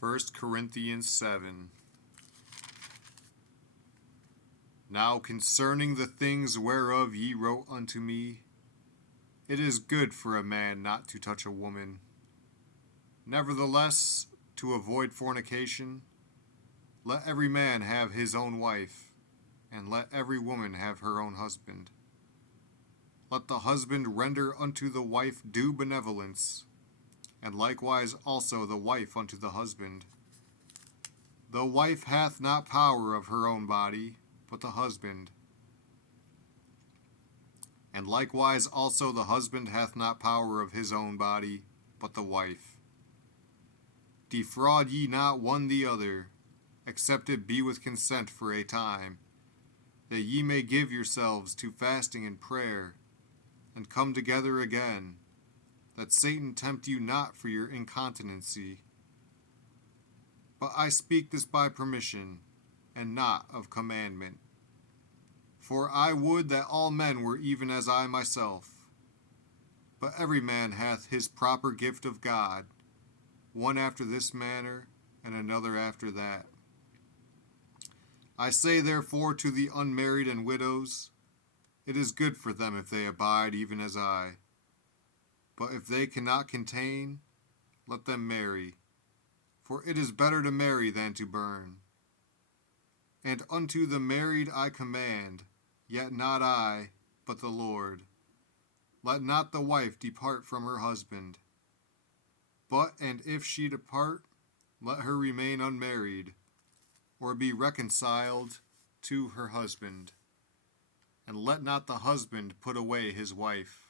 First Corinthians 7. Now concerning the things whereof ye wrote unto me, it is good for a man not to touch a woman. Nevertheless, to avoid fornication, let every man have his own wife, and let every woman have her own husband. Let the husband render unto the wife due benevolence, and likewise also the wife unto the husband. The wife hath not power of her own body, but the husband. And likewise also the husband hath not power of his own body, but the wife. Defraud ye not one the other, except it be with consent for a time, that ye may give yourselves to fasting and prayer, and come together again, that Satan tempt you not for your incontinency. But I speak this by permission, and not of commandment. For I would that all men were even as I myself. But every man hath his proper gift of God, one after this manner, and another after that. I say therefore to the unmarried and widows, it is good for them if they abide even as I. But if they cannot contain, let them marry, for it is better to marry than to burn. And unto the married I command, yet not I, but the Lord. Let not the wife depart from her husband. But and if she depart, let her remain unmarried, or be reconciled to her husband. And let not the husband put away his wife.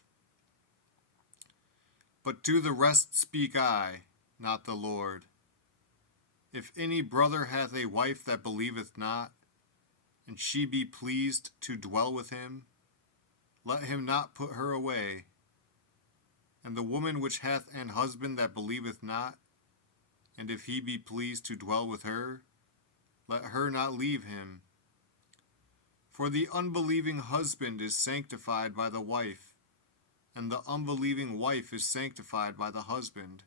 But to the rest speak I, not the Lord. If any brother hath a wife that believeth not, and she be pleased to dwell with him, let him not put her away. And the woman which hath an husband that believeth not, and if he be pleased to dwell with her, let her not leave him. For the unbelieving husband is sanctified by the wife, and the unbelieving wife is sanctified by the husband.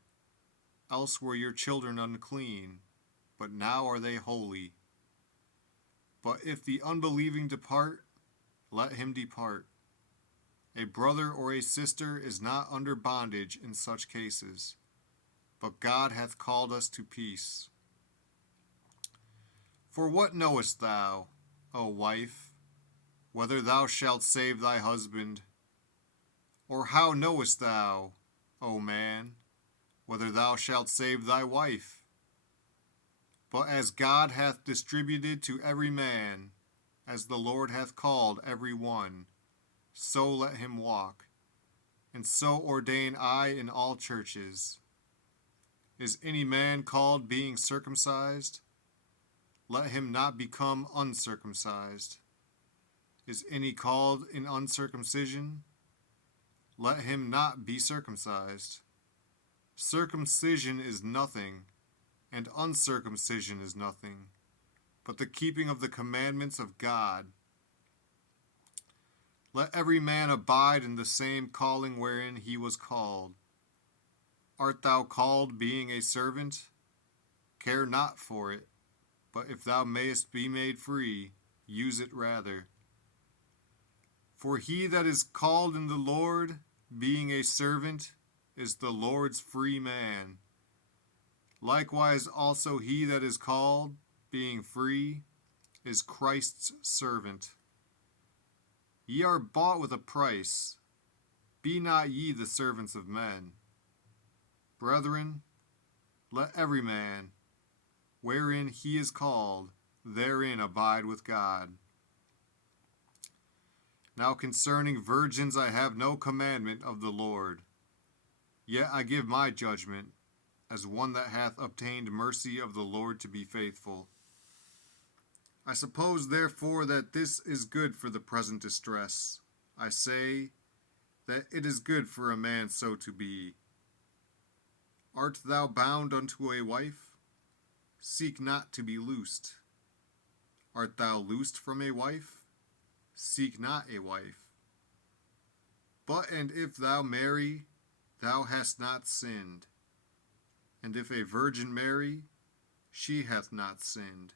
Else were your children unclean, but now are they holy. But if the unbelieving depart, let him depart. A brother or a sister is not under bondage in such cases, but God hath called us to peace. For what knowest thou, O wife, whether thou shalt save thy husband? Or how knowest thou, O man, whether thou shalt save thy wife? But as God hath distributed to every man, as the Lord hath called every one, so let him walk. And so ordain I in all churches. Is any man called being circumcised? Let him not become uncircumcised. Is any called in uncircumcision? Let him not be circumcised. Circumcision is nothing, and uncircumcision is nothing, but the keeping of the commandments of God. Let every man abide in the same calling wherein he was called. Art thou called being a servant? Care not for it, but if thou mayest be made free, use it rather. For he that is called in the Lord, being a servant, is the Lord's free man. Likewise also he that is called, being free, is Christ's servant. Ye are bought with a price. Be not ye the servants of men. Brethren, let every man, wherein he is called, therein abide with God. Now concerning virgins I have no commandment of the Lord, yet I give my judgment, as one that hath obtained mercy of the Lord to be faithful. I suppose therefore that this is good for the present distress. I say, that it is good for a man so to be. Art thou bound unto a wife? Seek not to be loosed. Art thou loosed from a wife? Seek not a wife. But and if thou marry, thou hast not sinned. And if a virgin marry, she hath not sinned.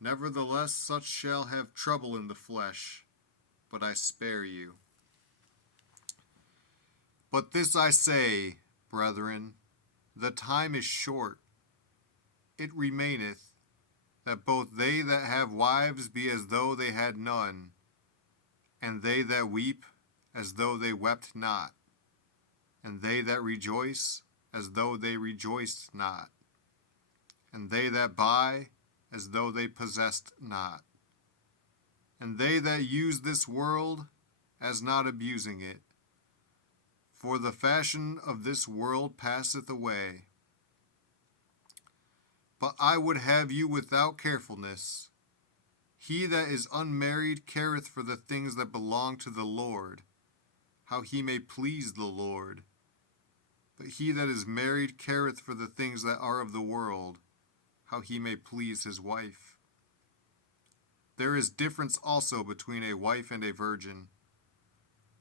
Nevertheless, such shall have trouble in the flesh, but I spare you. But this I say, brethren, the time is short. It remaineth, that both they that have wives be as though they had none, and they that weep as though they wept not, and they that rejoice as though they rejoiced not, and they that buy as though they possessed not, and they that use this world as not abusing it. For the fashion of this world passeth away. But I would have you without carefulness. He that is unmarried careth for the things that belong to the Lord, how he may please the Lord. But he that is married careth for the things that are of the world, how he may please his wife. There is difference also between a wife and a virgin.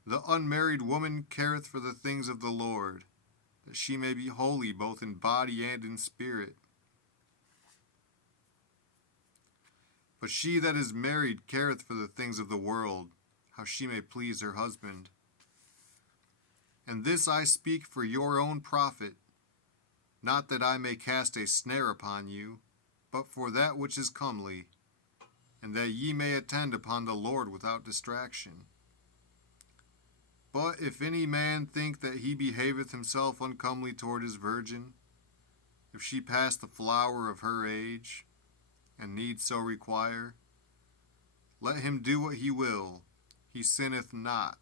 The unmarried woman careth for the things of the Lord, that she may be holy both in body and in spirit. But she that is married careth for the things of the world, how she may please her husband. And this I speak for your own profit, not that I may cast a snare upon you, but for that which is comely, and that ye may attend upon the Lord without distraction. But if any man think that he behaveth himself uncomely toward his virgin, if she pass the flower of her age, and need so require, let him do what he will, he sinneth not,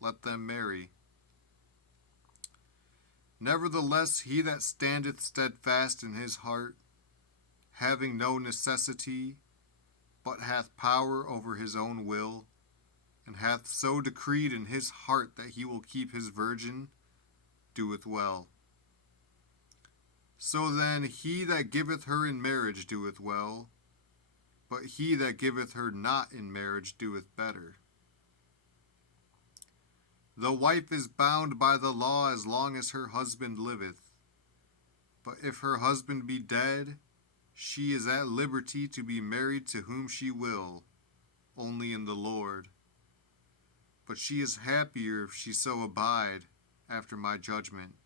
let them marry. Nevertheless, he that standeth steadfast in his heart, having no necessity, but hath power over his own will, and hath so decreed in his heart that he will keep his virgin, doeth well. So then he that giveth her in marriage doeth well, but he that giveth her not in marriage doeth better. The wife is bound by the law as long as her husband liveth, but if her husband be dead, she is at liberty to be married to whom she will, only in the Lord. But she is happier if she so abide after my judgment.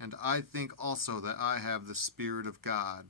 And I think also that I have the Spirit of God.